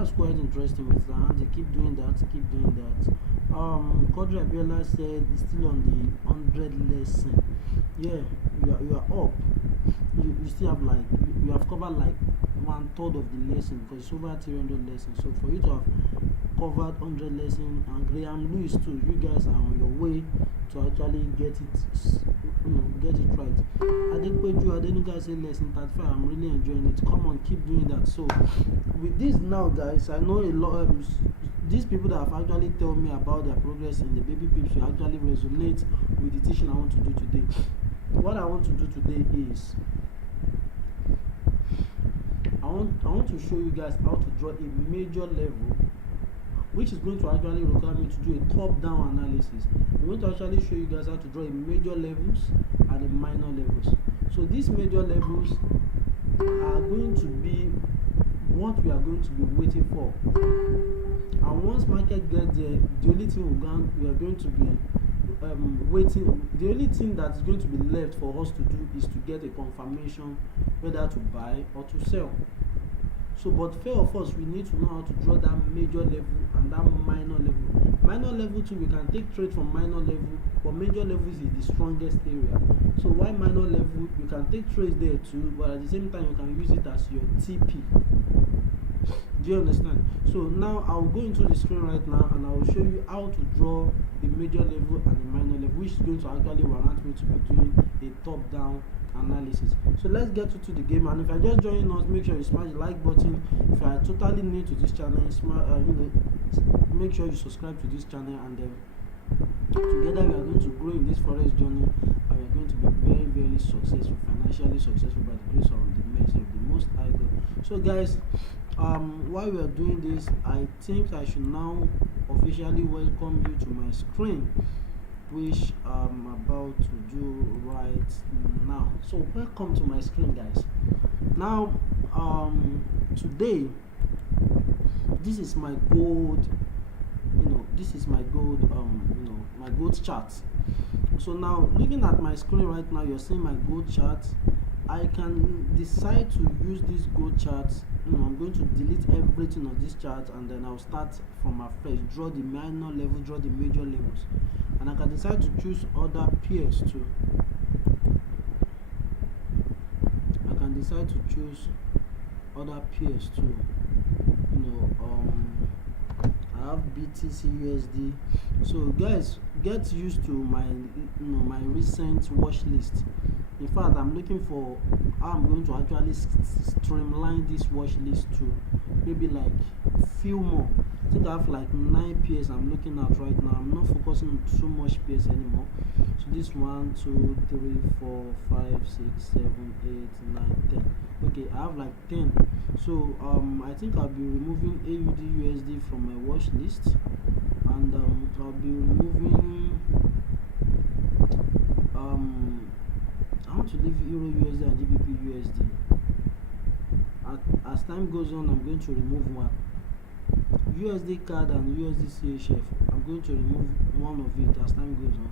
that's quite interesting, Mr. Andy. Keep doing that. Keep doing that. Quadri Abiola said it's still on the 100 lesson. Yeah, you are up. You still have like you have covered like 1/3 of the lesson because it's over 300 lessons. So for you to have covered 100 lessons, and Graham Lewis too, you guys are on your way to actually get it, get it right. Adekweju Adenuga said lesson 35. I'm really enjoying it. Come on, keep doing that. So with this now, guys, I know a lot. These people that have actually told me about their progress in the baby pips will actually resonate with the teaching I want to do today. What I want to do today is I want to show you guys how to draw a major level, which is going to actually require me to do a top-down analysis. I'm going to actually show you guys how to draw a major levels and a minor levels. So these major levels are going to be what we are going to be waiting for. And once market gets there, the only thing we are going to be waiting. The only thing that is going to be left for us to do is to get a confirmation whether to buy or to sell. So, but fair of us, we need to know how to draw that major level and that minor level. Minor level too, we can take trade from minor level, but major level is the strongest area. So why minor level? You can take trades there too, but at the same time you can use it as your TP. Do you understand? So now I'll go into the screen right now and I will show you how to draw the major level and the minor level, which is going to actually warrant me to be doing a top-down analysis. So let's get into the game. And if you're just joining us, make sure you smash the like button. If you are totally new to this channel, make sure you subscribe to this channel, and then together we are going to grow in this forex journey, and we are going to be very, very successful, financially successful by the grace of the mercy of the Most High God. So guys, while we are doing this, I think I should now officially welcome you to my screen, which I'm about to do right now. So welcome to my screen, guys. Now today, this is my gold, this is my gold, my gold chart. So now looking at my screen right now, you're seeing my gold chart. I can decide to use this gold chart. I'm going to delete everything on this chart, and then I'll start from afresh, draw the minor level, draw the major levels, and I can decide to choose other pairs too. I can decide to choose other pairs too. I have BTC USD. So guys, get used to my my recent watch list. In fact, I'm looking for how I'm going to actually streamline this watch list to maybe like few more. I think I have like 9 pairs I'm looking at right now. I'm not focusing on so much pairs anymore. So this 1, 2, 3, 4, 5, 6, 7, 8, 9, 10. Okay, I have like 10. So I think I'll be removing AUD USD from my watch list, and I'll be removing I want to leave Euro USD and GBP USD. As time goes on, I'm going to remove one. USD CAD and USD CHF, I'm going to remove one of it as time goes on.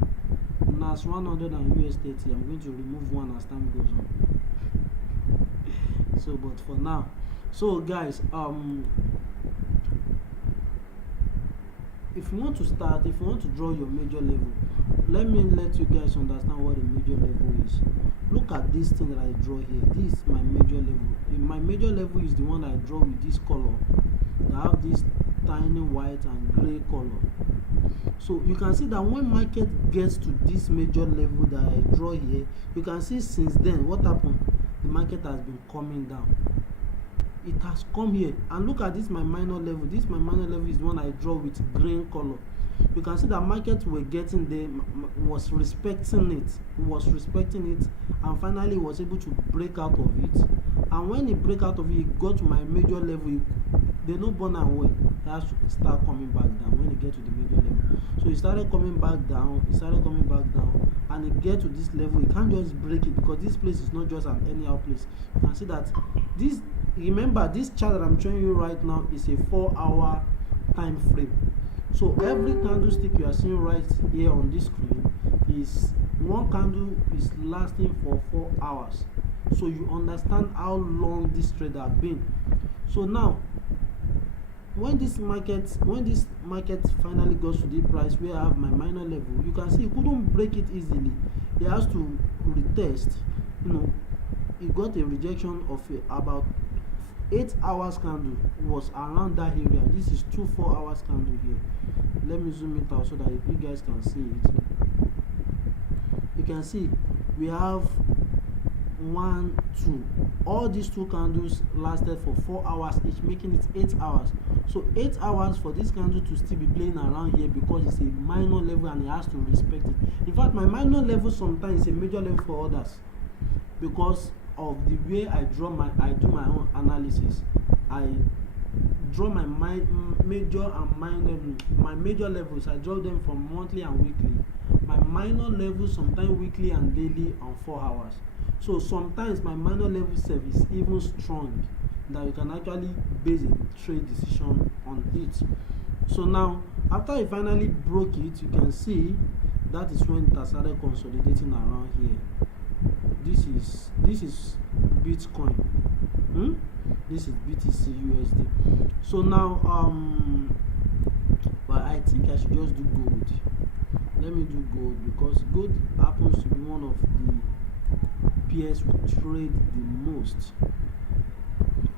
NAS 100 and US30, I'm going to remove one as time goes on. So, but for now, so guys, if you want to start, if you want to draw your major level, let me let you guys understand what a major level is. Look at this thing that I draw here. This is my major level. My major level is the one I draw with this color. I have this tiny white and gray color. So you can see that when market gets to this major level that I draw here, you can see since then what happened. The market has been coming down. It has come here, and look at this, my minor level. This my minor level is the one I draw with green color. You can see that market were getting there, was respecting it, and finally was able to break out of it. And when it break out of it, it got to my major level. They no burn away. It has to start coming back down when it get to the major level. So it started coming back down. And it get to this level. You can't just break it, because this place is not just an anyhow place. You can see that this. Remember, this chart that I'm showing you right now is a 4-hour time frame. So every candlestick you are seeing right here on this screen is one candle is lasting for 4 hours. So you understand how long this trade has been. So now when this market finally goes to the price where I have my minor level, you can see it couldn't break it easily. It has to retest. You know, it got a rejection of about 8 hours candle was around that area. This is 4 hours candle here. Let me zoom it out so that you guys can see it. You can see we have 1, 2. All these 2 candles lasted for 4 hours each, making it 8 hours. So 8 hours for this candle to still be playing around here because it's a minor level and it has to respect it. In fact, my minor level sometimes is a major level for others because of the way I do my own analysis. I draw my major and minor, my major levels. I draw them from monthly and weekly. My minor levels sometimes weekly and daily on 4 hours. So sometimes my minor level self is even strong that you can actually base a trade decision on it. So now after I finally broke it, you can see that is when it started consolidating around here. This is Bitcoin. This is BTC USD. So now well, I think I should just do gold. Let me do gold because gold happens to be one of the pairs we trade the most.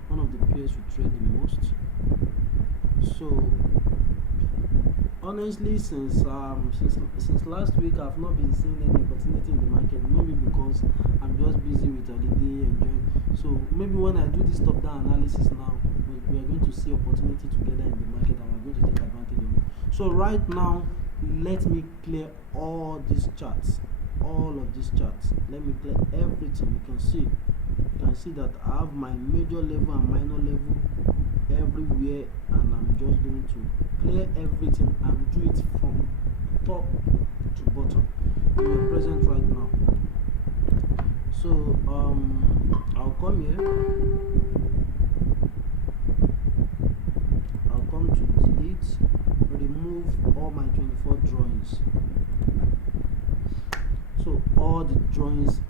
One of the pairs we trade the most. So honestly, since last week I've not been seeing any opportunity in the market. Maybe because I'm just busy with holiday enjoying. So maybe when I do this top-down analysis now, we are going to see opportunity together in the market and we're going to take advantage of it. So right now, let me clear all these charts, all of these charts. Let me clear everything. You can see that I have my major level and minor level everywhere, and I'm just going to clear everything and do it from top to bottom in the present right now. So I'll come here, I'll come to delete, remove all my 24 drawings. So all the drawings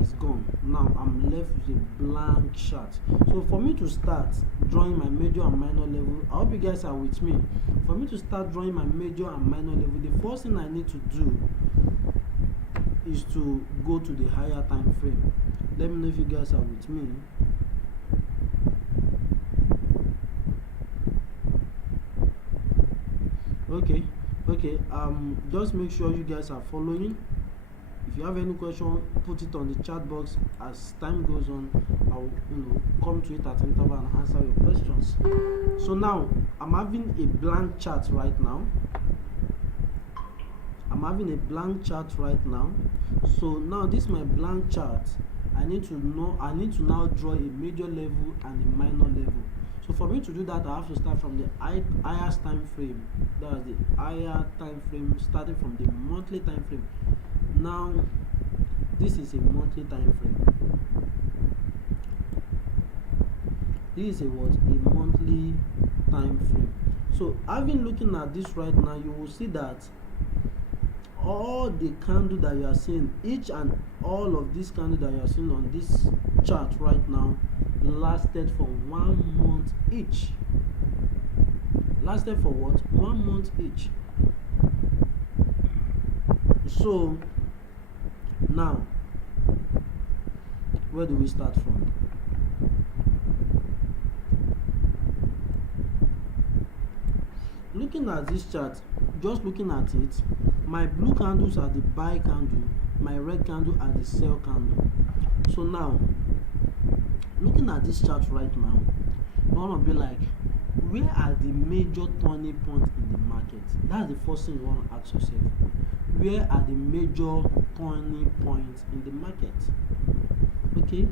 is gone. Now I'm left with a blank chart. So for me to start drawing my major and minor level, I hope you guys are with me. For me to start drawing my major and minor level, the first thing I need to do is to go to the higher time frame. Let me know if you guys are with me. Okay, just make sure you guys are following. If you have any question, put it on the chat box. As time goes on, I'll come to it at interval and answer your questions. So now I'm having a blank chart right now. So now this is my blank chart. I need to now draw a major level and a minor level. So for me to do that, I have to start from the highest time frame. That's the higher time frame, starting from the monthly time frame. Now this is a monthly time frame. This is a monthly time frame. So having looking at this right now, you will see that all the candle that you are seeing, each and all of these candles that you are seeing on this chart right now, lasted for 1 month each. Lasted for what? 1 month each. So now, where do we start from? Looking at this chart, just looking at it, my blue candles are the buy candle, my red candle are the sell candle. So now, looking at this chart right now, you want to be like, where are the major turning points in the market? That's the first thing you want to ask yourself. Where are the major turning points in the market? Okay,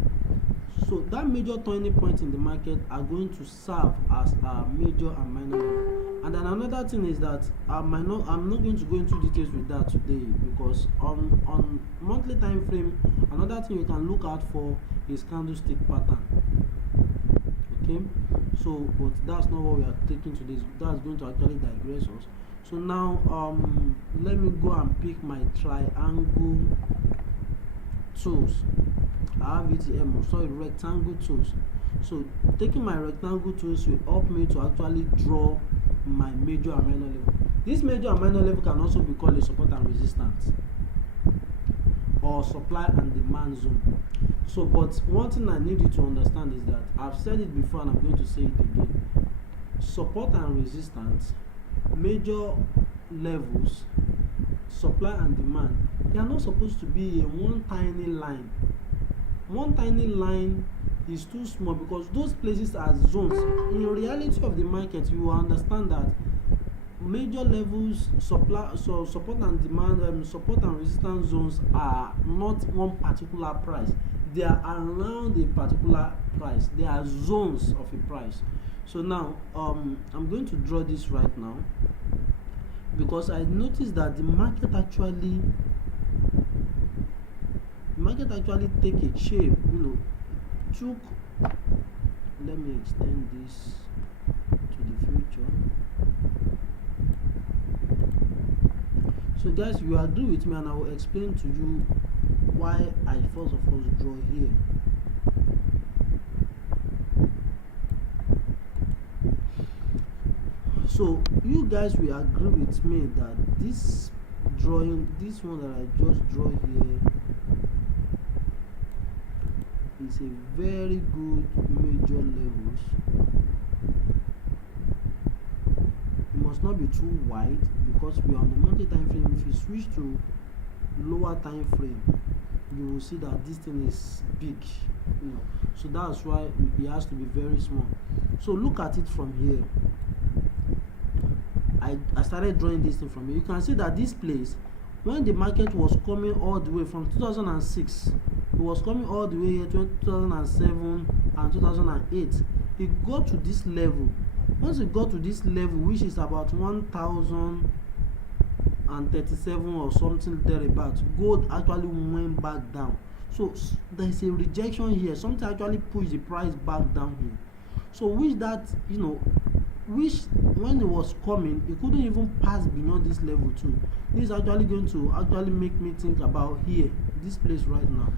so that major turning point in the market are going to serve as a major and minor level. And then another thing is that I'm not going to go into details with that today, because on monthly time frame, another thing you can look out for is candlestick pattern. Okay, so but that's not what we are taking today. That's going to actually digress us. So now let me go and pick my triangle tools. I have it here, sorry, rectangle tools. So taking my rectangle tools will help me to actually draw my major and minor level. This major and minor level can also be called a support and resistance, or supply and demand zone. So but one thing I need you to understand is that I've said it before and I'm going to say it again. Support and resistance, major levels, supply and demand, they are not supposed to be a one tiny line. One tiny line is too small, because those places are zones. In reality of the market, you will understand that major levels, support and demand, support and resistance zones are not one particular price. They are around a particular price. They are zones of a price. So now I'm going to draw this right now, because I noticed that the market actually take a shape, took. Let me extend this to the future. So guys, you agree with me, and I will explain to you why I first of all draw here. So you guys will agree with me that this drawing, this one that I just draw here, is a very good major levels. It must not be too wide, because we are on the monthly time frame. If you switch to lower time frame, you will see that this thing is big, so that's why it has to be very small. So look at it from here. I started drawing this thing from here. You can see that this place, when the market was coming all the way from 2006, it was coming all the way here to 2007 and 2008. It got to this level. Once it got to this level, which is about 1037 or something thereabout, gold actually went back down. So there's a rejection here. Something actually pushed the price back down here. So which when it was coming, it couldn't even pass beyond this level too. This is actually going to make me think about here, this place right now.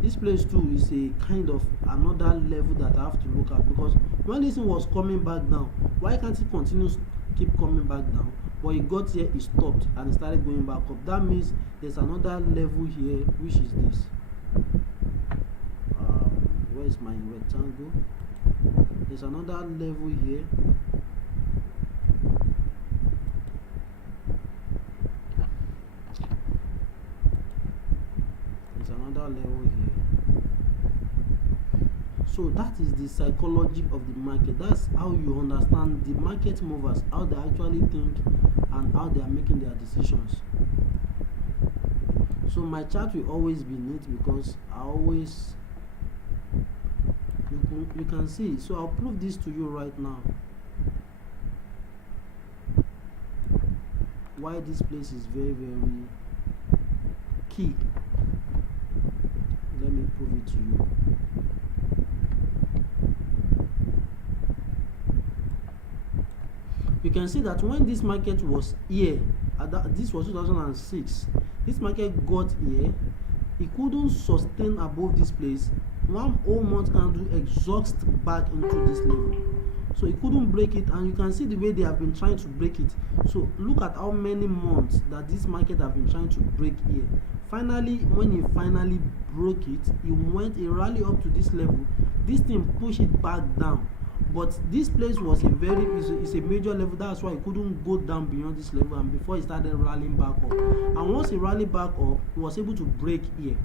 This place too is a kind of another level that I have to look at, because when this thing was coming back down, why can't it continue keep coming back down? But it got here, it stopped, and it started going back up. That means there's another level here, which is this. Where is my rectangle? There's another level here. There's another level here. So that is the psychology of the market. That's how you understand the market movers, how they actually think and how they are making their decisions. So my chart will always be neat, because I always, you can see. So I'll prove this to you right now, why this place is very, very key. Let me prove it to you. You can see that when this market was here, this was 2006, this market got here, it couldn't sustain above this place. One whole month candle exhaust back into this level, so it couldn't break it, and you can see the way they have been trying to break it. So look at how many months that this market have been trying to break here. Finally, when it finally broke it, it rallied up to this level. This thing pushed it back down, but this place was is a major level. That's why it couldn't go down beyond this level, and before it started rallying back up. And once it rallied back up, it was able to break here.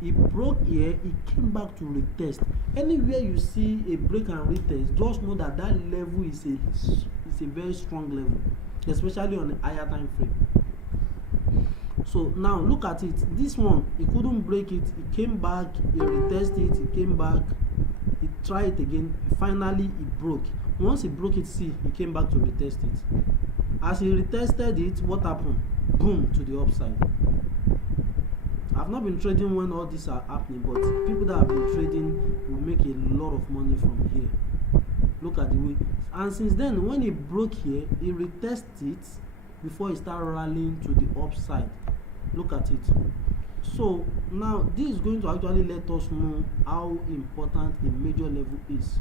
It broke here, it came back to retest. Anywhere you see a break and retest, just know that that level is a very strong level, especially on a higher time frame. So now look at it. This one, it couldn't break it. It came back, it retested it, it came back, it tried it again. Finally, it broke. Once it broke it, see, it came back to retest it. As it retested it, what happened? Boom, to the upside. I've not been trading when all these are happening, but people that have been trading will make a lot of money from here. Look at the way. And since then, when it broke here, it retested it before it started rallying to the upside. Look at it. So now this is going to actually let us know how important a major level is.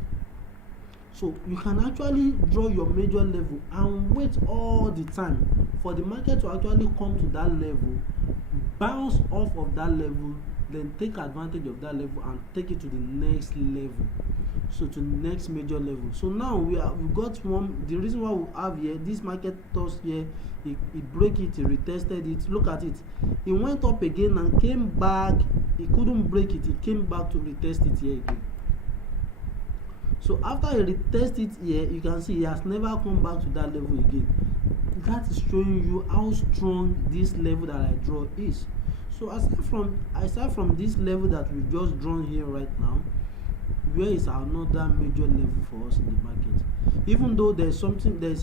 So you can actually draw your major level and wait all the time for the market to actually come to that level, bounce off of that level, then take advantage of that level and take it to the next level, so to the next major level. So now we got one. The reason why we have here this market toss here, it break it, it retested it, look at it, it went up again and came back, it couldn't break it, it came back to retest it here again. So after you retest it here, you can see it has never come back to that level again. That is showing you how strong this level that I draw is. So aside from this level that we've just drawn here right now, where is another major level for us in the market? Even though there's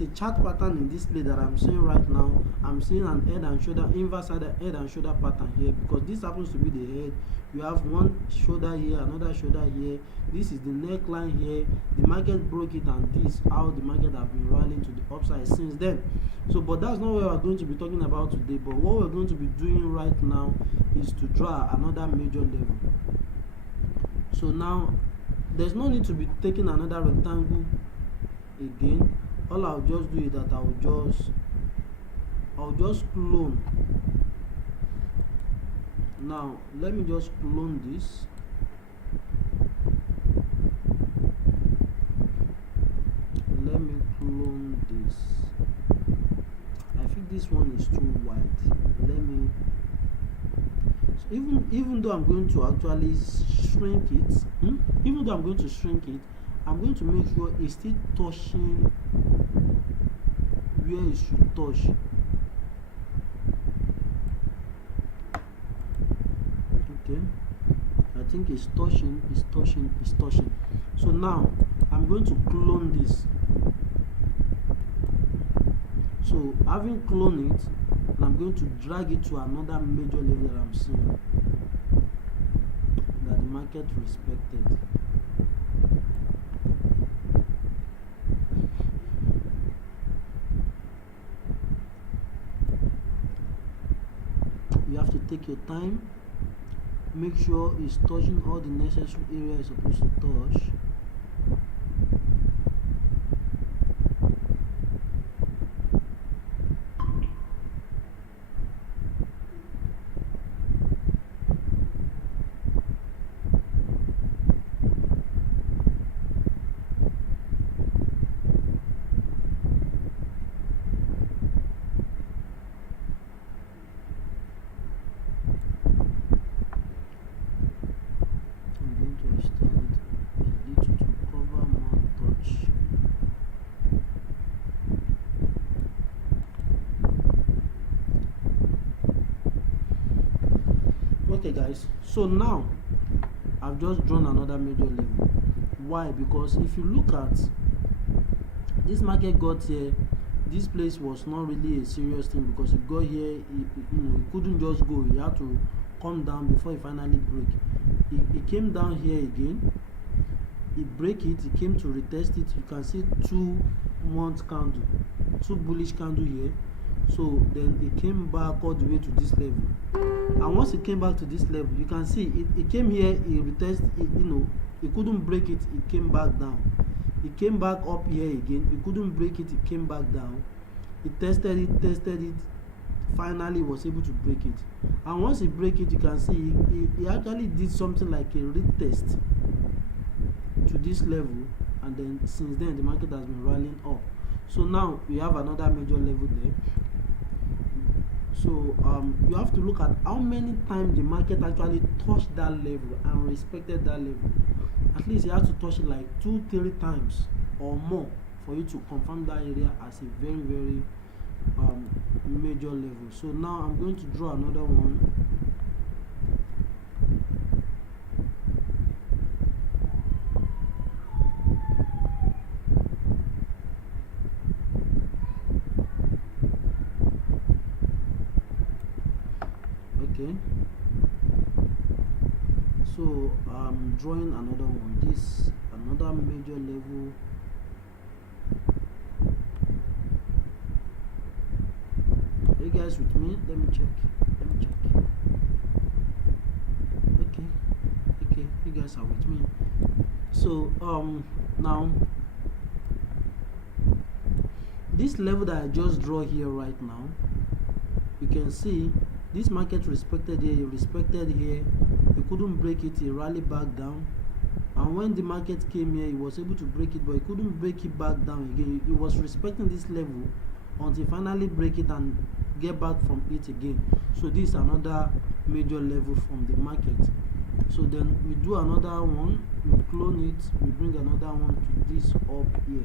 a chart pattern in this play that I'm seeing right now, I'm seeing an head and shoulder, inverse head and shoulder pattern here, because this happens to be the head. You have one shoulder here, another shoulder here, this is the neckline here. The market broke it, and this how the market have been rallying to the upside since then. So but that's not what we're going to be talking about today. But what we're going to be doing right now is to draw another major level. So now there's no need to be taking another rectangle again. All I'll just do is that I'll just clone. Now let me just clone this. Let me clone this. I think this one is too wide. Let me, so even though I'm going to actually shrink it, even though I'm going to shrink it, I'm going to make sure it's still touching where it should touch. Okay, I think it's touching. So now I'm going to clone this. So having cloned it, I'm going to drag it to another major level that I'm seeing that the market respected. You have to take your time, make sure it's touching all the necessary areas it's supposed to touch. Okay guys, so now I've just drawn another major level. Why? Because if you look at this market got here, this place was not really a serious thing, because it got here, it couldn't just go, it had to come down before it finally break. It came down here again, it break it, it came to retest it. You can see 2 month candle, 2 bullish candle here. So then it came back all the way to this level, and once it came back to this level, you can see it came here, it retested it, it couldn't break it, it came back down. It came back up here again, it couldn't break it, it came back down. It tested it, finally was able to break it. And once it break it, you can see it actually did something like a retest to this level, and then since then the market has been rallying up. So now we have another major level there. So you have to look at how many times the market actually touched that level and respected that level. At least you have to touch it like 2-3 times or more for you to confirm that area as a very, very major level. So now I'm going to draw another one. Okay, so I'm drawing another one, this another major level. Are you guys with me? Let me check. you guys are with me. So now this level that I just draw here right now, you can see this market respected here, it respected here, it couldn't break it, it rallied back down, and when the market came here, it was able to break it, but it couldn't break it back down again. It was respecting this level until finally break it and get back from it again. So this is another major level from the market. So then we do another one, we clone it, we bring another one to this up here.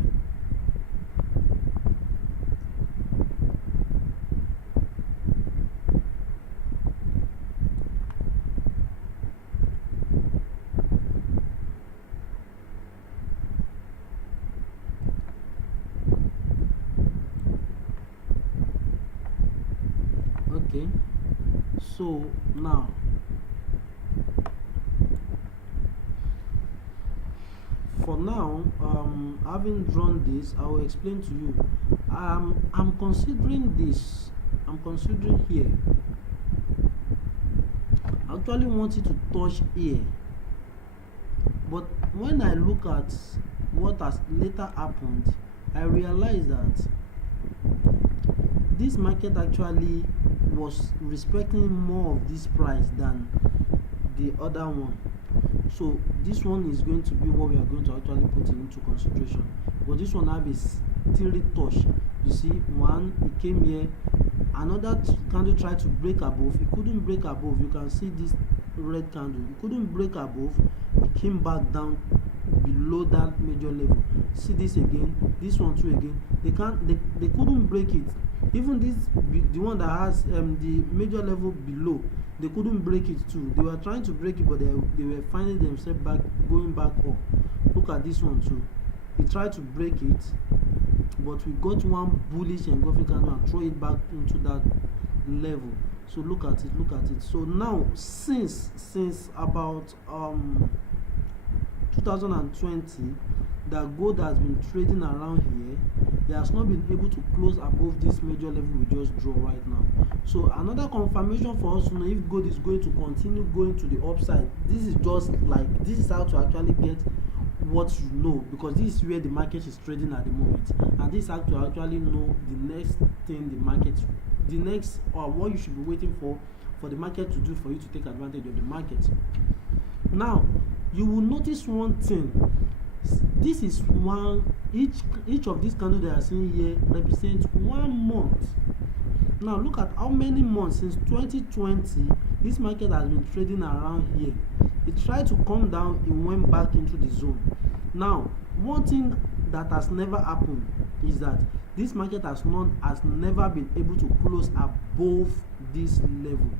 Okay, so now for now, having drawn this, I will explain to you. I'm considering this, I'm considering here, I actually want it to touch here, but when I look at what has later happened, I realize that this market actually was respecting more of this price than the other one. So this one is going to be what we are going to actually put into consideration, but this one have a steady touch. You see, one, it came here, another candle tried to break above, it couldn't break above. You can see this red candle, it couldn't break above, it came back down below that major level. See this again, this one too again, they couldn't break it. Even this, the one that has the major level below, they couldn't break it too. They were trying to break it, but they were finding themselves back, going back up. Look at this one too, he tried to break it, but we got one bullish engulfing candle and throw it back into that level. So look at it, look at it. So now since about 2020, that gold has been trading around here, it has not been able to close above this major level we just draw right now. So another confirmation for us to know if gold is going to continue going to the upside. This is just like, this is how to actually get what you know, because this is where the market is trading at the moment, and this is how to actually know the next thing the market, the next, or what you should be waiting for the market to do for you to take advantage of the market. Now you will notice one thing. This is one, each of these candles that are seen here represents 1 month. Now look at how many months since 2020 this market has been trading around here. It tried to come down, it went back into the zone. Now one thing that has never happened is that this market has never been able to close above this level.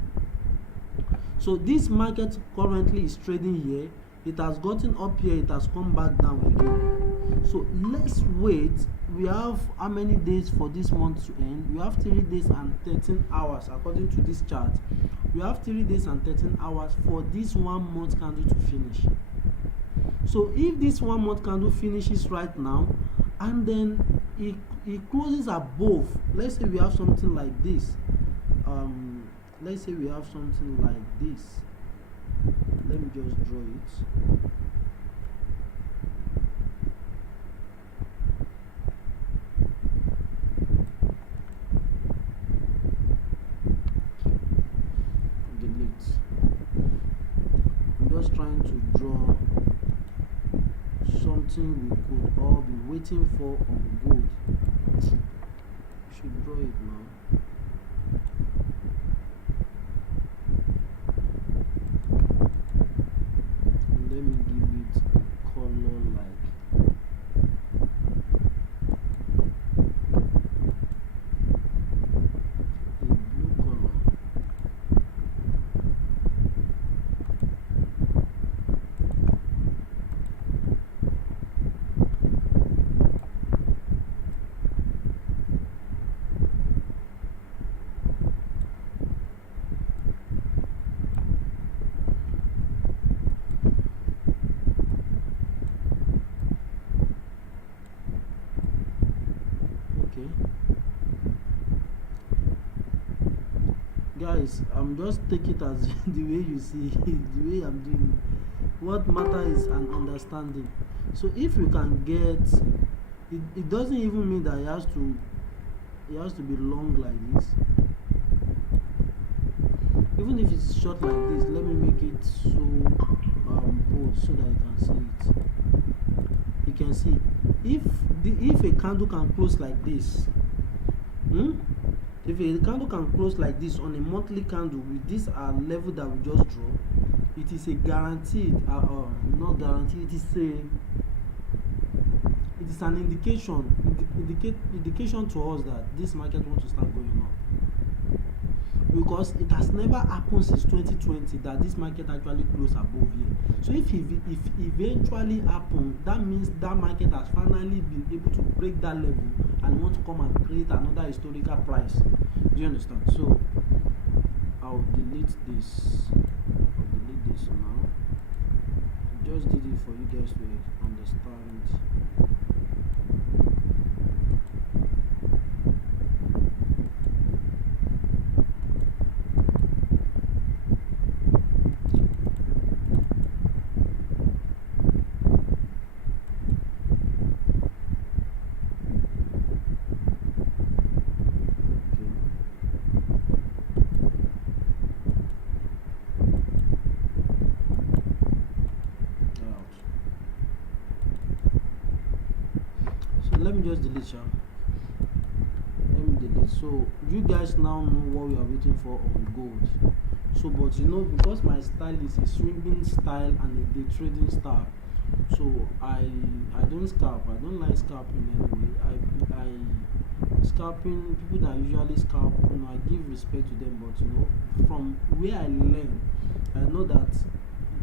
So this market currently is trading here, it has gotten up here, it has come back down again. So let's wait. We have how many days for this month to end? We have 3 days and 13 hours according to this chart. We have 3 days and 13 hours for this 1 month candle to finish. So if this 1 month candle finishes right now and then it closes above, let's say we have something like this, let's say we have something like this. Let me just draw it. Delete. I'm just trying to draw something we could all be waiting for on gold. We should draw it now. Let me give it a color like a blue color. Guys, I'm just take it as the way you see the way I'm doing it. what matter is an understanding. So if you can get it, it doesn't even mean that it has to be long like this. Even if it's short like this, let me make it so bold so that you can see it. You can see if a candle can close like this, if a candle can close like this on a monthly candle with this level that we just draw, it is a guaranteed not guaranteed, it is an indication to us that this market wants to start going up, because it has never happened since 2020 that this market actually closed above here. So if eventually happen, that means that market has finally been able to break that level and want to come and create another historical price. Do you understand? So I'll delete this now. Just did it for you guys to understand. Let me just delete Let me delete. So you guys now know what we are waiting for on gold. So but because my style is a swinging style and a day trading style, so I don't scalp. I don't like scalping anyway. I scalping, people that usually scalp, I give respect to them, but from where I learn, I know that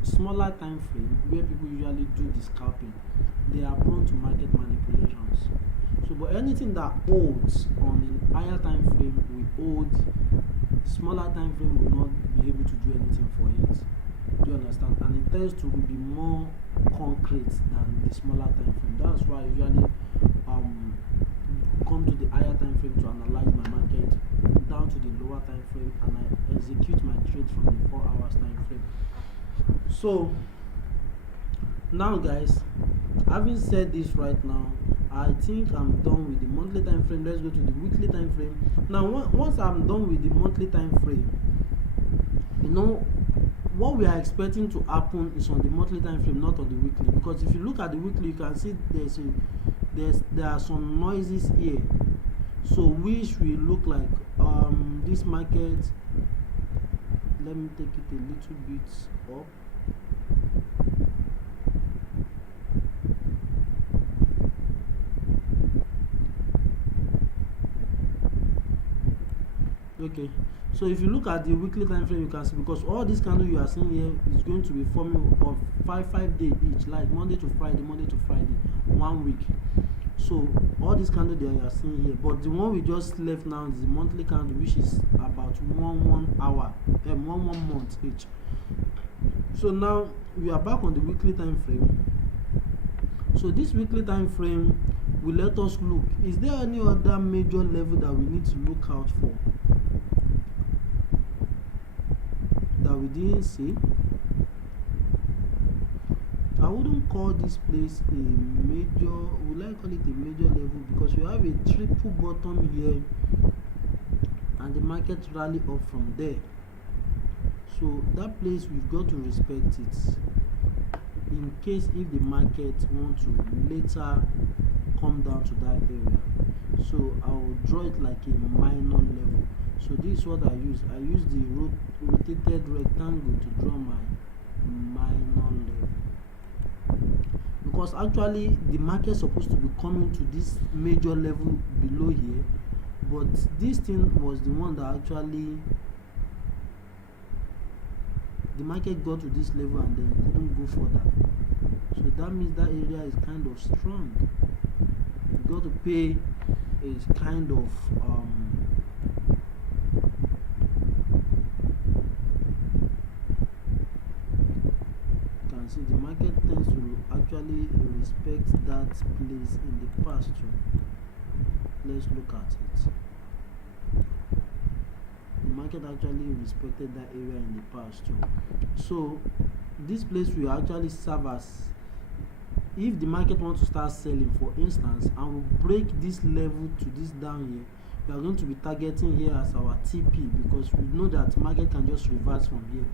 smaller time frame where people usually do the scalping, they are prone to market manipulations. So but anything that holds on a higher time frame will hold, smaller time frame will not be able to do anything for it. Do you understand? And it tends to be more concrete than the smaller time frame. That's why I usually come to the higher time frame to analyze my market, down to the lower time frame, and I execute my trade from the 4 hours time frame. So now guys, having said this right now, I think I'm done with the monthly time frame. Let's go to the weekly time frame. Now once I'm done with the monthly time frame, what we are expecting to happen is on the monthly time frame, not on the weekly, because if you look at the weekly, you can see there are some noises here, so which will look like this market. Let me take it a little bit up. Okay, so if you look at the weekly time frame, you can see, because all this candle you are seeing here is going to be forming of 5 days each, like Monday to Friday, 1 week. So all this candle that you are seeing here, but the one we just left now is the monthly candle, which is about 1 hour, 1 month each. So now we are back on the weekly time frame. So this weekly time frame will let us look, is there any other major level that we need to look out for that we didn't see? I wouldn't call this place a major, would I call it a major level, because we have a triple bottom here and the market rally up from there. So that place we've got to respect it, in case if the market want to later come down to that area. So I will draw it like a minor level. So this is what I use. I use the rotated rectangle to draw my minor level, because actually the market is supposed to be coming to this major level below here, but this thing was the one that actually the market got to this level and then couldn't go further. So that means that area is kind of strong. You got to pay a kind of you can see the market tends to actually respect that place in the past too. Let's look at it. The market actually respected that area in the past too. So this place will actually serve as, if the market wants to start selling, for instance, and we break this level to this down here, we are going to be targeting here as our TP, because we know that market can just reverse from here.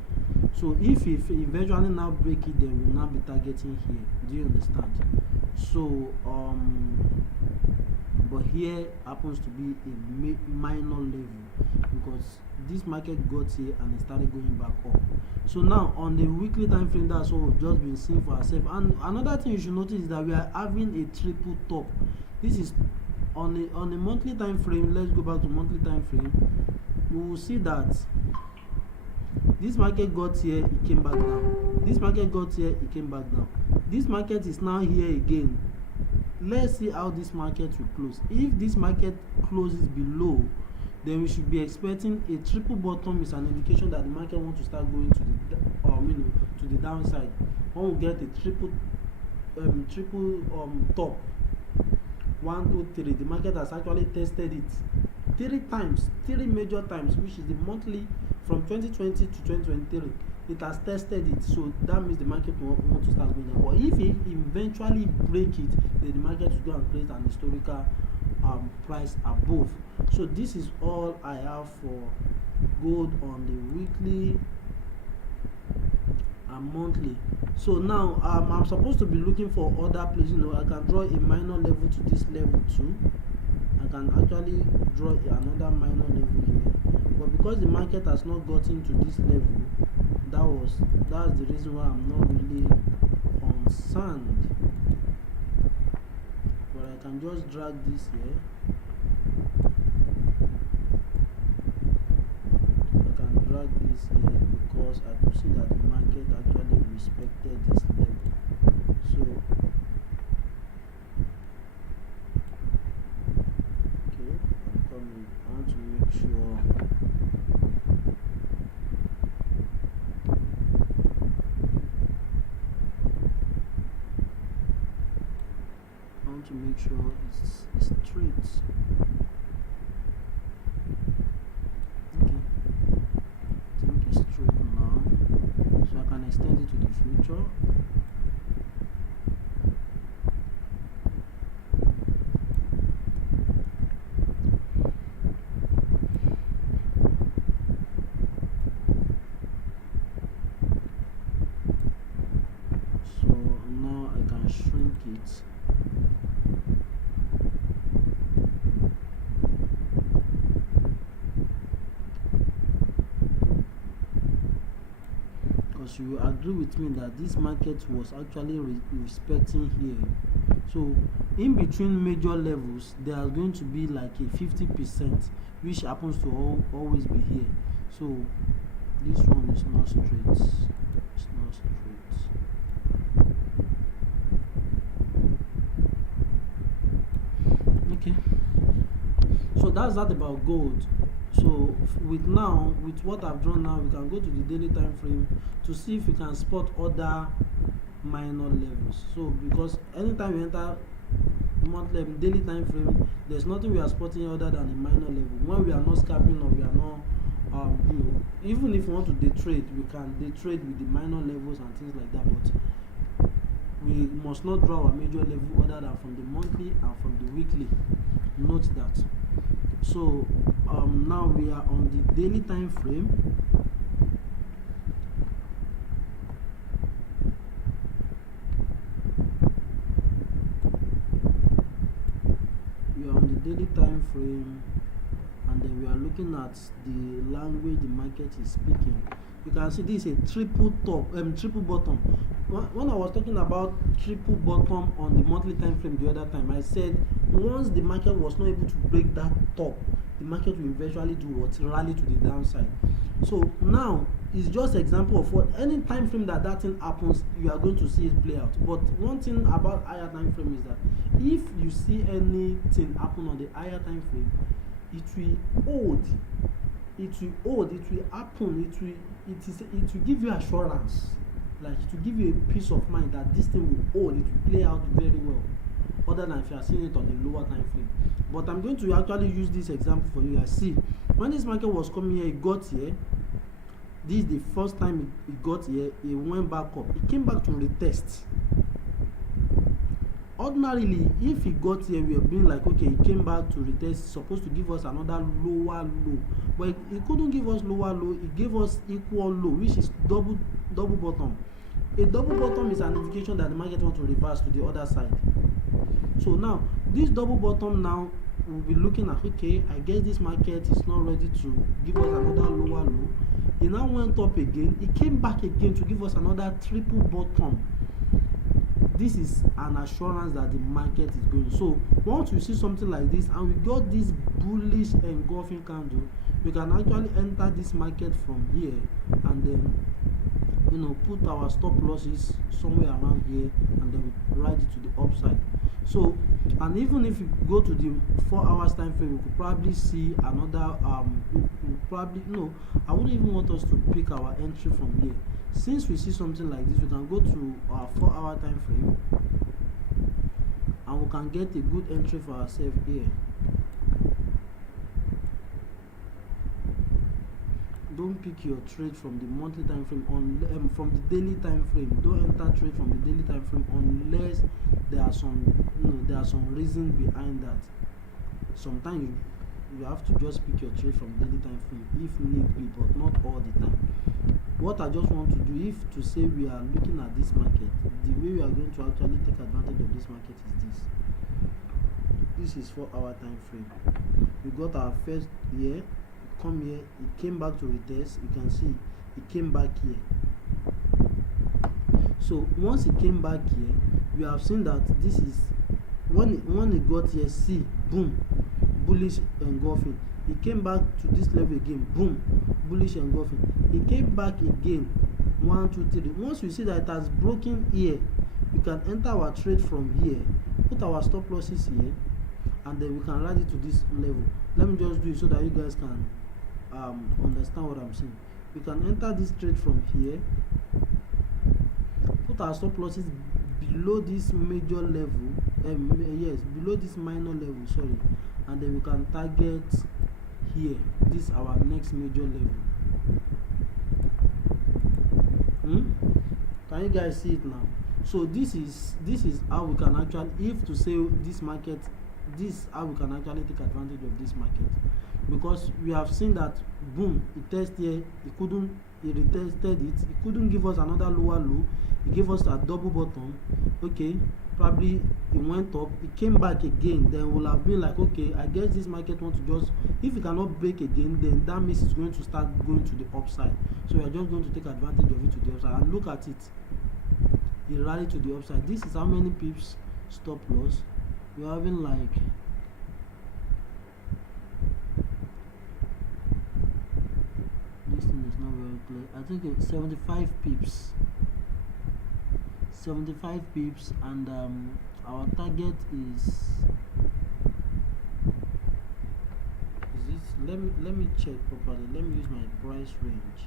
So if eventually now break it, then we'll now be targeting here. Do you understand? So but here happens to be a minor level, because this market got here and it started going back up. So now on the weekly time frame, that's what we've just been seeing for ourselves. And another thing you should notice is that we are having a triple top. This is on a monthly time frame. Let's go back to monthly time frame. We will see that this market got here, it came back down. This market got here, it came back down. This market is now here again. Let's see how this market will close. If this market closes below, then we should be expecting a triple bottom. Is an indication that the market wants to start going to the to the downside. When we get a triple top, 1 2 3, the market has actually tested it 3 major times, which is the monthly from 2020 to 2023. It has tested it, so that means the market will want to start going down. But if it eventually break it, then the market will go and create an historical price above. So this is all I have for gold on the weekly and monthly. So now I'm supposed to be looking for other places. I can draw a minor level to this level too. I can actually draw another minor level here, but because the market has not gotten to this level, that's the reason why I'm not really concerned. But I can just drag this here. I can drag this here because I could see that the market actually respected this level. So okay, I'm coming. I want to make sure it's straight. Okay, I think it's straight now, so I can extend it to the future. So now I can shrink it. You agree with me that this market was actually respecting here. So in between major levels, there are going to be like a 50%, which happens to always be here. So this one is not straight. It's not straight. Okay. So that's that about gold. So with what I've drawn now, we can go to the daily time frame to see if we can spot other minor levels. So because anytime we enter monthly daily time frame, there's nothing we are spotting other than a minor level. When we are not scalping or we are not even if we want to day trade, we can day trade with the minor levels and things like that, but we must not draw a major level other than from the monthly and from the weekly. Note that. So now we are on the daily time frame. We are on the daily time frame, and then we are looking at the language the market is speaking. You can see this is a triple bottom. When I was talking about triple bottom on the monthly time frame the other time, I said once the market was not able to break that top, the market will eventually do what? Rally to the downside. So now it's just example of what any time frame that thing happens, you are going to see it play out. But one thing about higher time frame is that if you see anything happen on the higher time frame, it will hold. It will happen. It will give you assurance, like it will give you a peace of mind that this thing will hold. It will play out very well, other than if you are seeing it on the lower time frame. But I'm going to actually use this example for you guys. See, when this market was coming here, it got here, this is the first time it got here, it went back up, it came back to retest. Ordinarily, if it got here, we have been like, okay, it came back to retest, it's supposed to give us another lower low, but it couldn't give us lower low, it gave us equal low, which is double bottom. A double bottom is an indication that the market wants to reverse to the other side. So now this double bottom, now we'll be looking at, okay, I guess this market is not ready to give us another lower low. It now went up again, it came back again to give us another triple bottom. This is an assurance that the market is going. So once we see something like this and we got this bullish engulfing candle, we can actually enter this market from here and then, you know, put our stop losses somewhere around here and then ride it to the upside. So, and even if you go to the 4 hours time frame, we could probably see another probably, no, I wouldn't even want us to pick our entry from here. Since we see something like this, we can go to our 4 hour time frame and we can get a good entry for ourselves here. Don't pick your trade from the monthly time frame on from the daily time frame. Don't enter trade from the daily time frame unless there are some, you know, there are some reason behind that. Sometimes you have to just pick your trade from daily time frame if need be, but not all the time. What I just want to do, if to say we are looking at this market, the way we are going to actually take advantage of this market is this. This is 4 hour time frame. We got our first here, come here, it came back to retest. You can see it came back here. So once it came back here, we have seen that this is when it got here, see, boom, bullish engulfing. It came back to this level again, boom, bullish engulfing. It came back again, 1 2 3. Once we see that it has broken here, we can enter our trade from here, put our stop losses here, and then we can ride it to this level. Let me just do it so that you guys can understand what I'm saying. We can enter this trade from here, put our stop losses below this major level, yes, below this minor level, sorry, and then we can target here. This is our next major level. Can you guys see it now? So this is how we can actually, if to say this market, this is how we can actually take advantage of this market, because we have seen that boom, it tested here, it retested it, it couldn't give us another lower low, it gave us a double bottom. Okay, probably it went up, it came back again, then we'll have been like, okay, I guess this market wants to just, if it cannot break again, then that means it's going to start going to the upside. So we are just going to take advantage of it to the upside. And look at it, it rallied to the upside. This is how many pips stop loss. We're having like, this thing is not very clear, I think it's 75 pips. 75 pips, and our target is it, let me check properly. Let me use my price range.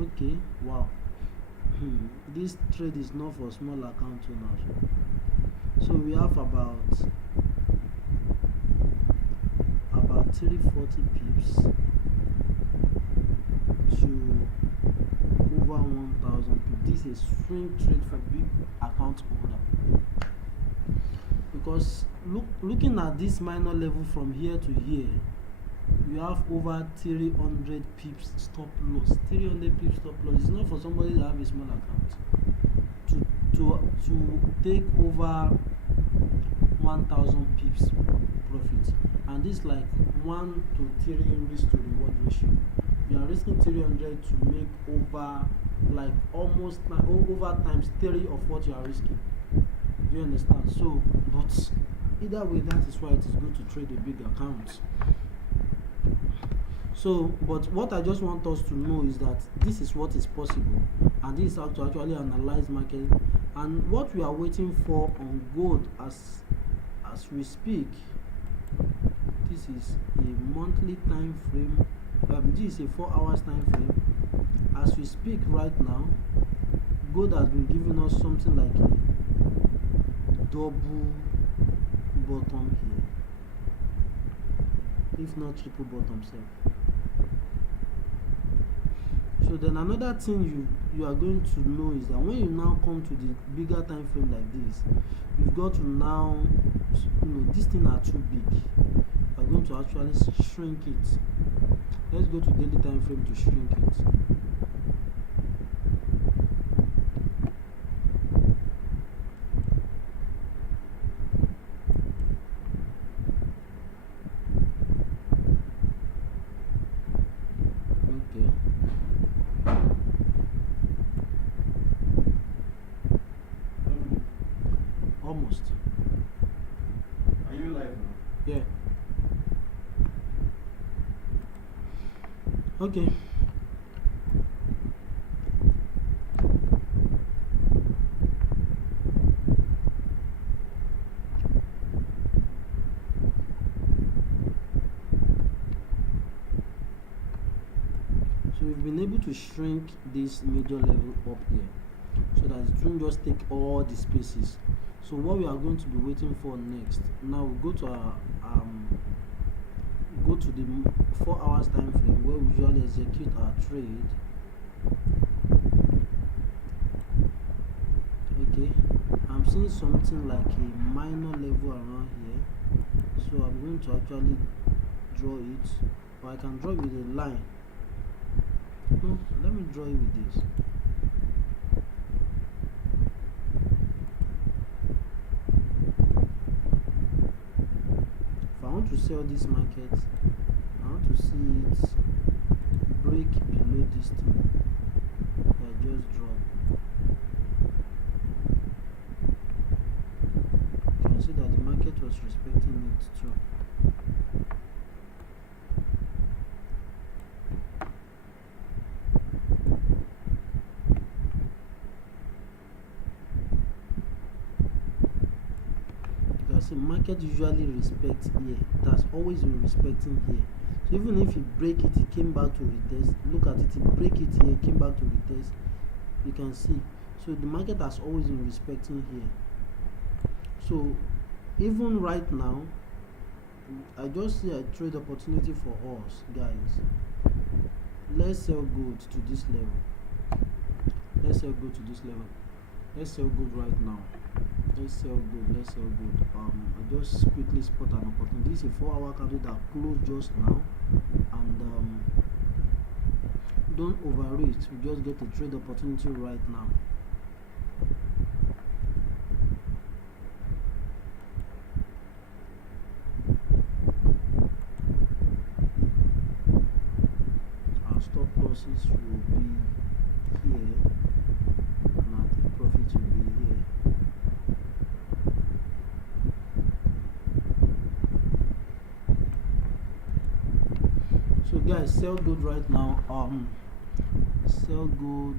Okay, wow. This trade is not for small account owners. So we have about 340 pips to over 1,000 pips. This is swing trade for big account holder, because looking at this minor level from here to here, you have over 300 pips stop loss. 300 pips stop loss is not for somebody that have a small account to take over 1,000 pips profit, and this like 1 to 3 risk to reward ratio. You are risking 300 to make over like almost over times 3 of what you are risking. Do you understand? So, but either way, that is why it is good to trade a big account. So, but what I just want us to know is that this is what is possible, and this is how to actually analyze market. And what we are waiting for on gold as we speak, this is a monthly time frame. This is a 4 hours time frame. As we speak right now, gold has been giving us something like a double bottom here. if not triple bottom self. So then another thing you are going to know is that when you now come to the bigger time frame like this, you've got to now, this thing are too big. You are going to actually shrink it. Let's go to daily time frame to shrink it. Almost. Are you live now? Yeah. Okay. So we've been able to shrink this major level up here so that it won't just take all the spaces. So what we are going to be waiting for next, now we go to our go to the 4 hours time frame where we usually execute our trade. Okay, I'm seeing something like a minor level around here, so I'm going to actually draw it, or I can draw it with a line. No, let me draw it with this. If I want to sell this market, I want to see it break below this thing I just draw. You can see that the market was respecting it too. See, market usually respects here. It has always been respecting here. So even if you break it, it came back to retest. Look at it, it break it here, it came back to retest. You can see. So the market has always been respecting here. So even right now, I just see a trade opportunity for us, guys. Let's sell gold to this level. Let's sell gold to this level. Let's sell gold right now. Let's sell good. I just quickly spot an opportunity. This is a 4-hour candle that closed just now, and don't overreach. We just get a trade opportunity right now. Our stop losses will be here, and our take profit will be here. So guys, sell gold right now. Sell gold.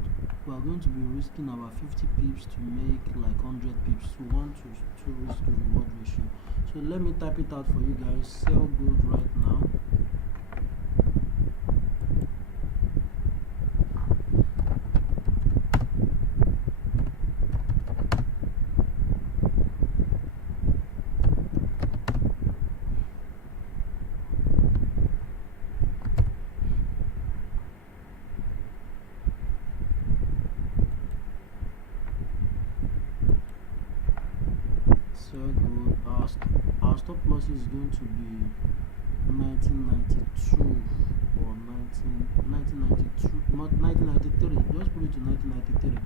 We are going to be risking about 50 pips to make like 100 pips. So 1 to 2 risk to reward ratio. So let me type it out for you guys. Sell gold right now. Good. Our stop loss is going to be 1992 or 1992, not 1993. Just put it to 1993,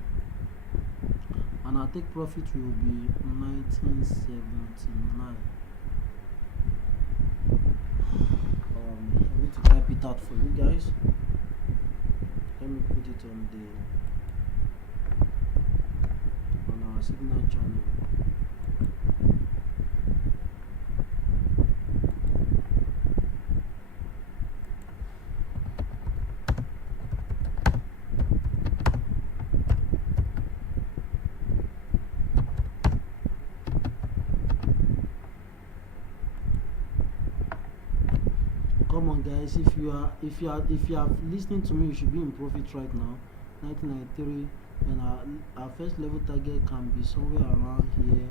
and our take profit will be 1979. I need to type it out for you guys. Let me put it on our signal channel. Come on guys, if you are listening to me, you should be in profit right now. 1993, and our first level target can be somewhere around here.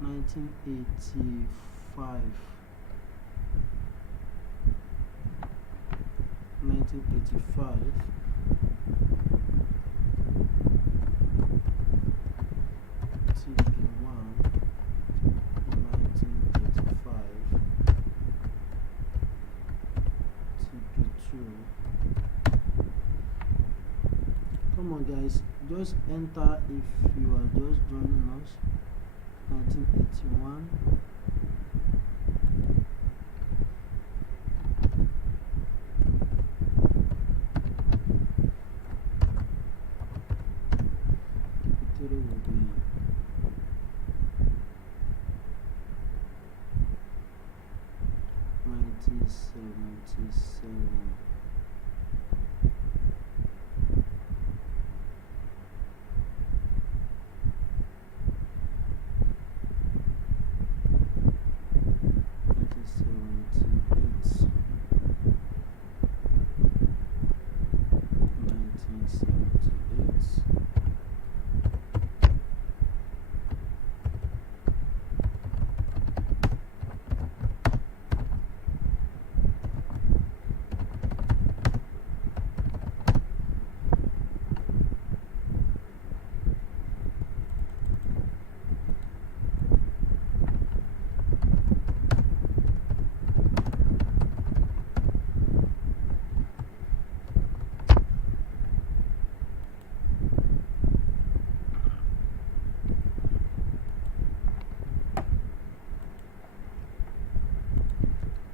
1985. 1985. TP1. 1985. TP2. Come on guys, just enter if you are just joining us. 1981. TP3 will be 1977.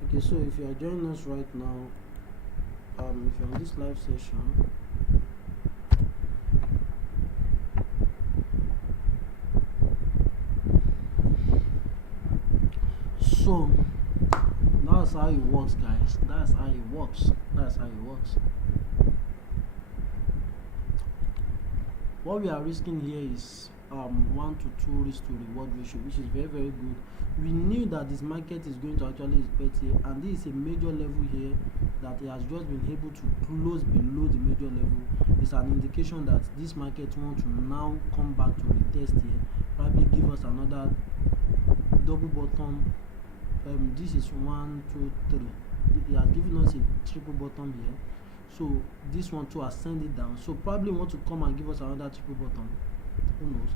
Okay, so if you are joining us right now, if you're on this live session, so that's how it works, guys. That's how it works. What we are risking here is 1 to 2 risk to reward ratio, which is very, very good. We knew that this market is going to actually respect here, and this is a major level here that it has just been able to close below the major level. It's an indication that this market wants to now come back to retest here, probably give us another double bottom. This is 1, 2, 3. It has given us a triple bottom here, so this one to ascend it down, so probably want to come and give us another triple bottom. Who knows?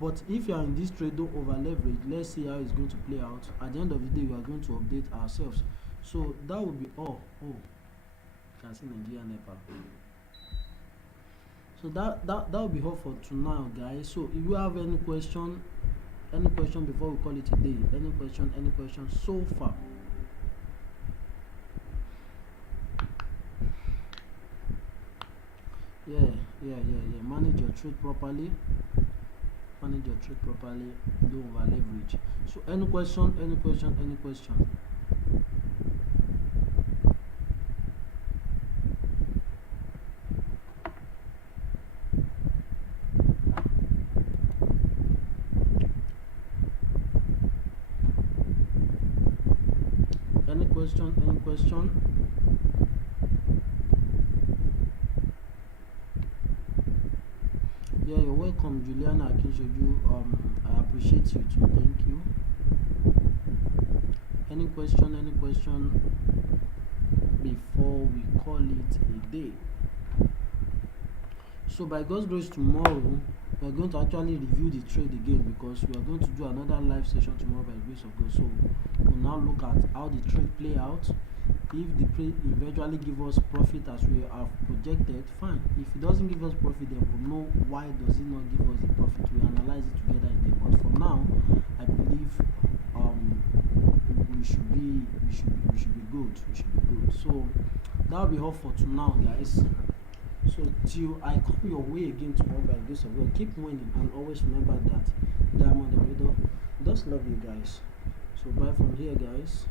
But if you are in this trade, don't over leverage. Let's see how it's going to play out. At the end of the day, we are going to update ourselves. So that will be all. You can see Nigeria Nepal. So that will be all for tonight, guys. So if you have any question before we call it a day, any question so far? Yeah. Manage your trade properly. Don't over leverage. So any question? Any question? Yeah, you're welcome, Juliana Akinshoju. I appreciate you too. Thank you. Any question before we call it a day? So by God's grace, tomorrow we are going to actually review the trade again, because we are going to do another live session tomorrow by the grace of God. So we'll now look at how the trade play out. If the trade eventually give us profit as we have projected, fine. If it doesn't give us profit, then we'll know why does it not give us the profit. We analyze it together again. But for now, I believe we should be good. So that'll be all for tonight, guys. So till I come your way again tomorrow by the grace of God, keep winning, and always remember that Diamond Aridoh does love you guys. So bye from here, guys.